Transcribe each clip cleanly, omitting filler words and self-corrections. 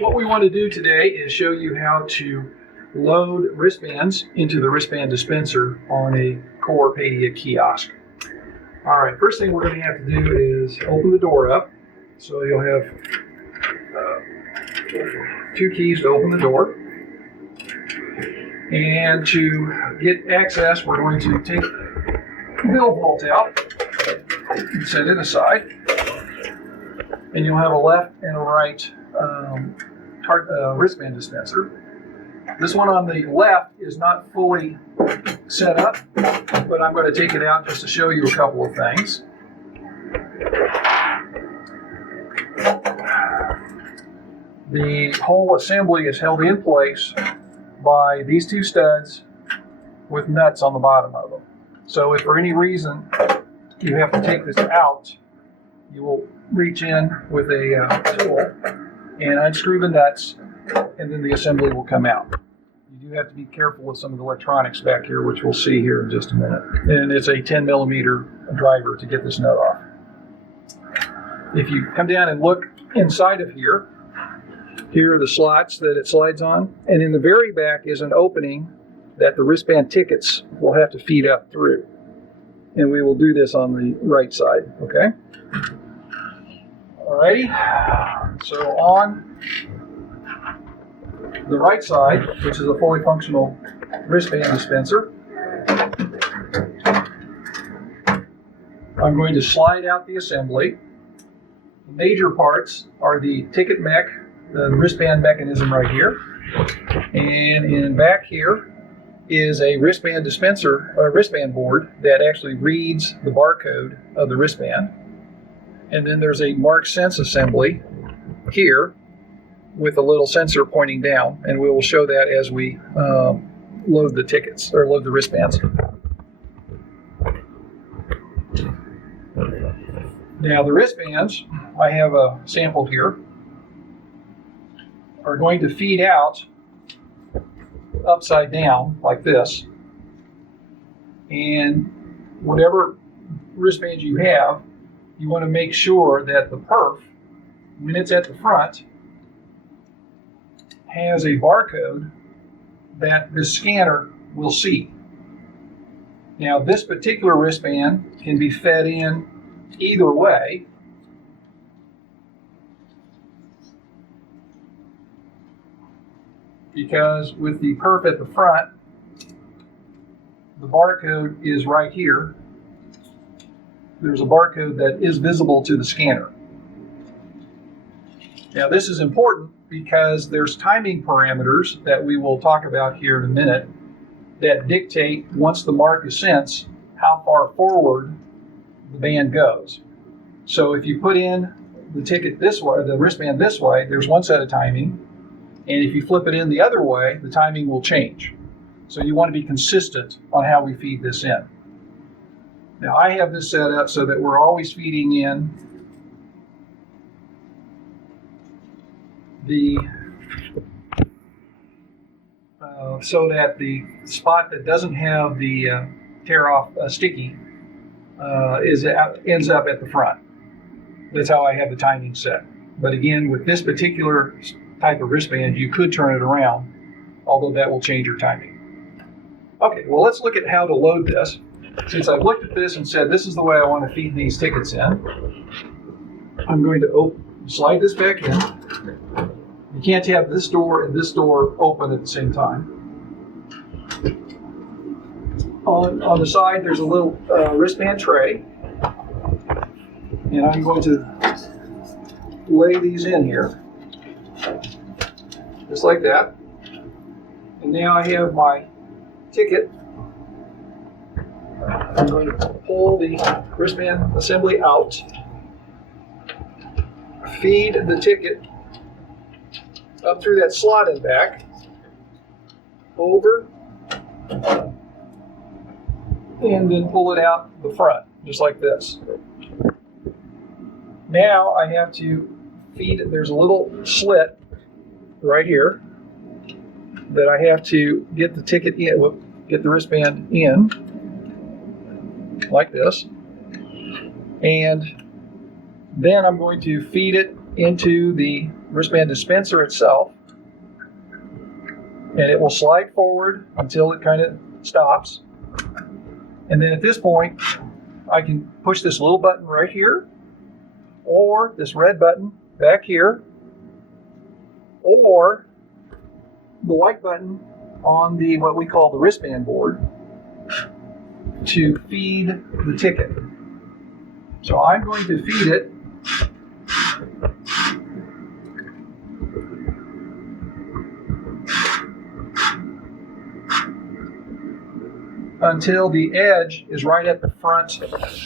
What we want to do today is show you how to load wristbands into the wristband dispenser on a core Paydia kiosk. All right, first thing we're going to have to do is open the door up. So you'll have two keys to open the door. And to get access, we're going to take the bill vault out and set it aside. And you'll have a left and a right wristband dispenser. This one on the left is not fully set up, but I'm going to take it out just to show you a couple of things. The whole assembly is held in place by these two studs with nuts on the bottom of them. So if for any reason you have to take this out, you will reach in with a tool and unscrew the nuts, and then the assembly will come out. You do have to be careful with some of the electronics back here, which we'll see here in just a minute. And it's a 10 millimeter driver to get this nut off. If you come down and look inside of here, here are the slots that it slides on, and in the very back is an opening that the wristband tickets will have to feed up through. And we will do this on the right side, okay? Alrighty, so on the right side, which is a fully functional wristband dispenser, I'm going to slide out the assembly. The major parts are the ticket mech, the wristband mechanism right here, and in back here is a wristband dispenser, or wristband board that actually reads the barcode of the wristband. And then there's a mark sense assembly here with a little sensor pointing down, and we will show that as we load the tickets, or load the wristbands. Now the wristbands, I have a sample here, are going to feed out upside down like this, and whatever wristbands you have, you want to make sure that the perf, when it's at the front, has a barcode that the scanner will see. Now this particular wristband can be fed in either way. Because with the perf at the front, the barcode is right here. There's a barcode that is visible to the scanner. Now this is important because there's timing parameters that we will talk about here in a minute that dictate, once the mark is sensed, how far forward the band goes. So if you put in the ticket this way, the wristband this way, there's one set of timing. And if you flip it in the other way, the timing will change. So you want to be consistent on how we feed this in. Now I have this set up so that we're always feeding in the, so that the spot that doesn't have the tear off sticky ends up at the front. That's how I have the timing set. But again, with this particular type of wristband, you could turn it around, although that will change your timing. Okay, well let's look at how to load this. Since I've looked at this and said this is the way I want to feed these tickets in, I'm going to slide this back in. You can't have this door and this door open at the same time. On the side there's a little wristband tray, and I'm going to lay these in here. Just like that. And now I have my ticket. I'm going to pull the wristband assembly out, feed the ticket up through that slot in back, over, and then pull it out the front, just like this. Now I have to feed it. There's a little slit right here that I have to get the ticket in, get the wristband in, like this. And then I'm going to feed it into the wristband dispenser itself, and it will slide forward until it kind of stops. And then at this point, I can push this little button right here, or this red button back here, or the white button on the what we call the wristband board to feed the ticket. So I'm going to feed it until the edge is right at the front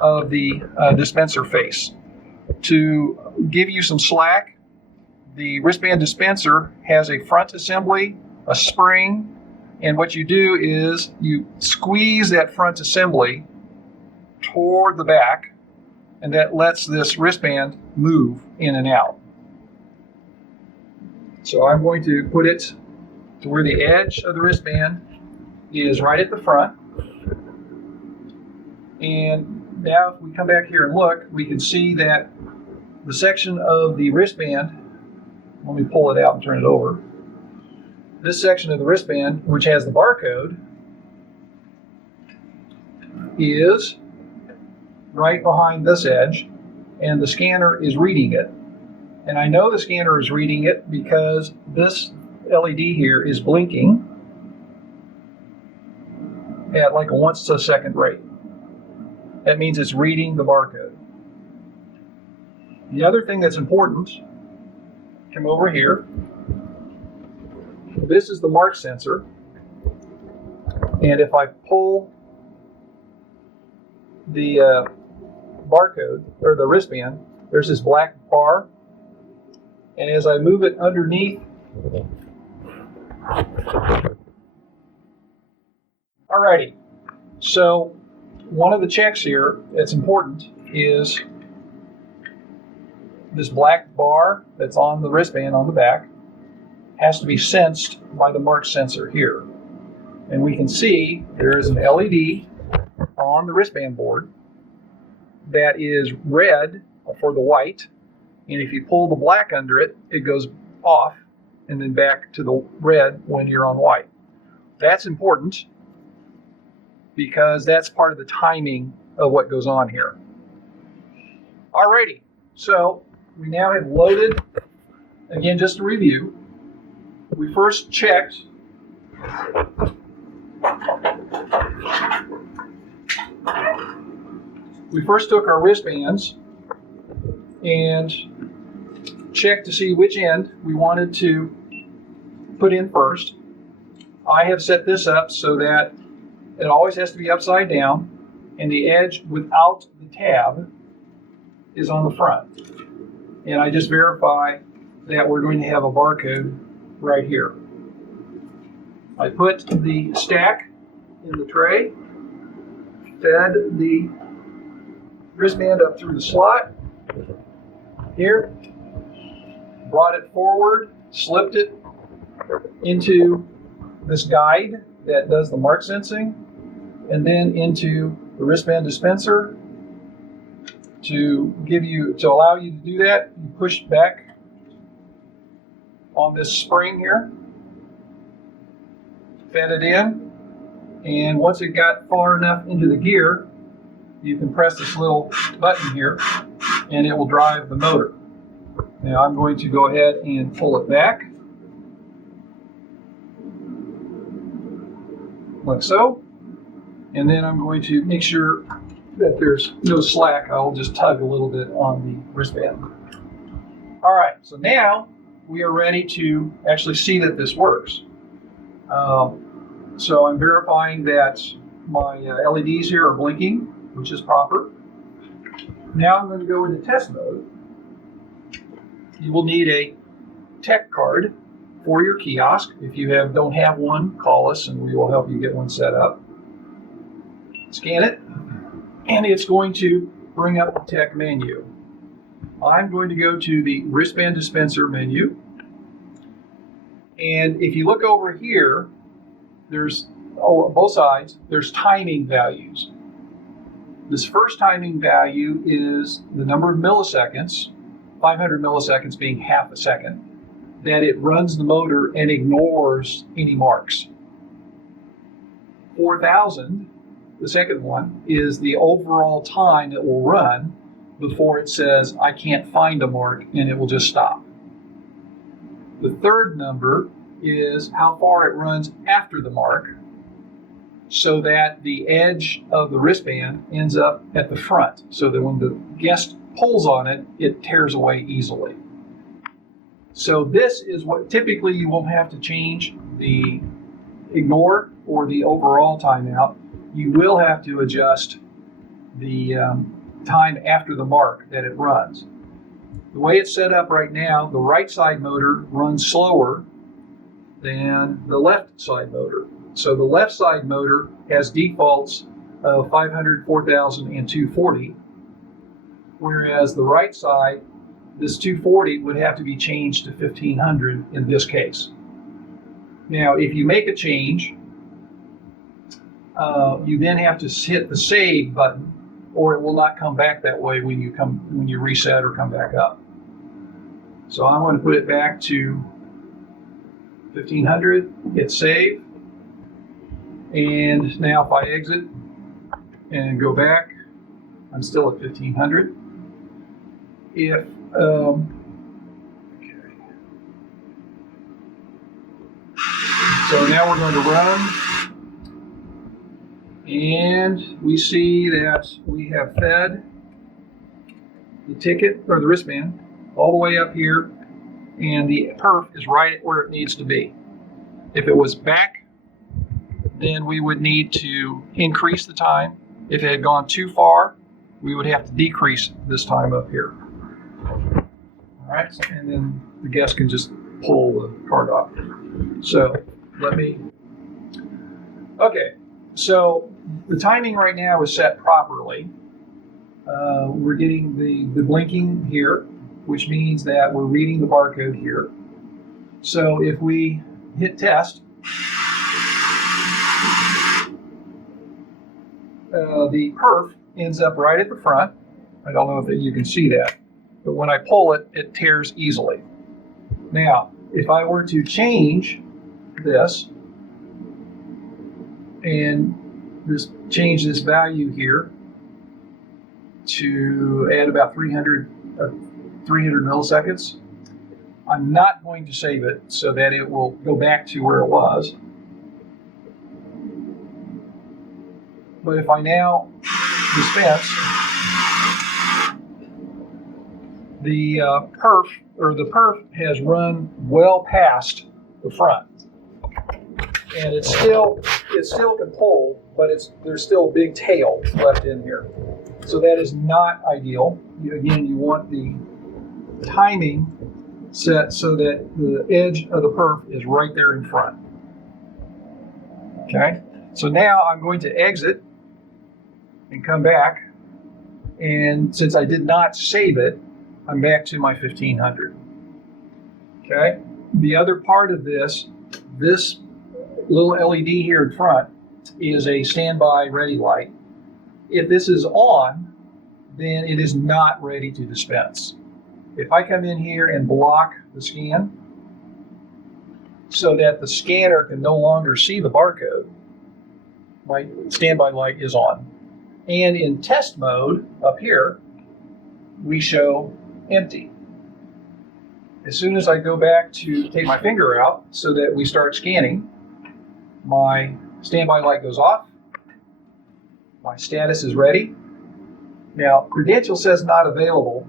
of the dispenser face. To give you some slack, the wristband dispenser has a front assembly, a spring, and what you do is you squeeze that front assembly toward the back, and that lets this wristband move in and out. So I'm going to put it to where the edge of the wristband is right at the front. And now if we come back here and look, we can see that the section of the wristband, let me pull it out and turn it over. This section of the wristband, which has the barcode, is right behind this edge, and the scanner is reading it. And I know the scanner is reading it because this LED here is blinking at like a once a second rate. That means it's reading the barcode. The other thing that's important, come over here. This is the mark sensor. And if I pull the barcode, or the wristband, there's this black bar. And as I move it underneath, alrighty, so one of the checks here that's important is this black bar that's on the wristband on the back has to be sensed by the mark sensor here. And we can see there is an LED on the wristband board that is red for the white, and if you pull the black under it, it goes off and then back to the red when you're on white. That's important because that's part of the timing of what goes on here. Alrighty, so we now have loaded, again, just to review, we first checked we first took our wristbands and checked to see which end we wanted to put in first. I have set this up so that it always has to be upside down, and the edge without the tab is on the front. And I just verify that we're going to have a barcode right here. I put the stack in the tray, fed the wristband up through the slot here, brought it forward, slipped it into this guide that does the mark sensing, and then into the wristband dispenser. To allow you to do that, you push back on this spring here, fed it in, and once it got far enough into the gear, you can press this little button here and it will drive the motor. Now I'm going to go ahead and pull it back, like so, and then I'm going to make sure that there's no slack. I'll just tug a little bit on the wristband. All right, so now we are ready to actually see that this works. So I'm verifying that my LEDs here are blinking, which is proper. Now I'm going to go into test mode. You will need a tech card for your kiosk. If you don't have one, call us and we will help you get one set up. Scan it, and it's going to bring up the tech menu. I'm going to go to the wristband dispenser menu. And if you look over here, there's, on both sides, there's timing values. This first timing value is the number of milliseconds, 500 milliseconds being half a second. that it runs the motor and ignores any marks. 4,000, the second one, is the overall time it will run before it says, I can't find a mark, and it will just stop. The third number is how far it runs after the mark, so that the edge of the wristband ends up at the front, so that when the guest pulls on it, it tears away easily. So this is what typically you won't have to change the ignore or the overall timeout. You will have to adjust the time after the mark that it runs. The way it's set up right now, the right side motor runs slower than the left side motor. So the left side motor has defaults of 500, 4,000, and 240, whereas the right side, this 240 would have to be changed to 1,500 in this case. Now, if you make a change, you then have to hit the save button, or it will not come back that way when you reset or come back up. So I'm going to put it back to 1,500, hit save, and now if I exit and go back, I'm still at 1,500. If so now we're going to run, and we see that we have fed the ticket or the wristband all the way up here, and the perf is right where it needs to be. If it was back, then we would need to increase the time. If it had gone too far, we would have to decrease this time up here. All right, and then the guest can just pull the card off. So okay, so the timing right now is set properly. We're getting the blinking here, which means that we're reading the barcode here. So if we hit test, the perf ends up right at the front. I don't know if you can see that, but when I pull it, it tears easily. Now, if I were to change this and change this value here to add about 300 milliseconds, I'm not going to save it so that it will go back to where it was. But if I now dispense, the perf has run well past the front, and it still can pull, but there's still a big tail left in here. So that is not ideal. Again, you want the timing set so that the edge of the perf is right there in front. Okay, so now I'm going to exit and come back, and since I did not save it, I'm back to my 1,500. Okay, the other part of this little LED here in front is a standby ready light. If this is on, then it is not ready to dispense. If I come in here and block the scan so that the scanner can no longer see the barcode, my standby light is on. And in test mode up here, we show empty. As soon as I go back to take my finger out so that we start scanning, my standby light goes off. My status is ready. Now, credential says not available.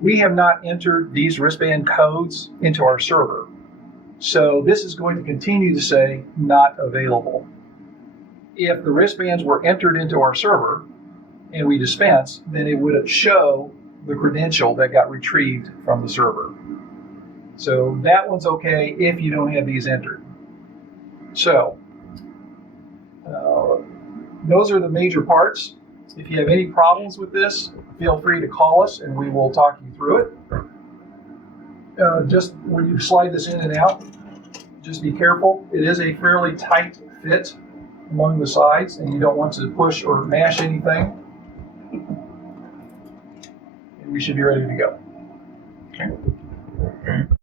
We have not entered these wristband codes into our server. So this is going to continue to say not available. If the wristbands were entered into our server and we dispense, then it would show the credential that got retrieved from the server. So that one's okay if you don't have these entered. So those are the major parts. If you have any problems with this, feel free to call us and we will talk you through it. Just when you slide this in and out, just be careful. It is a fairly tight fit among the sides, and you don't want to push or mash anything. And we should be ready to go. Okay.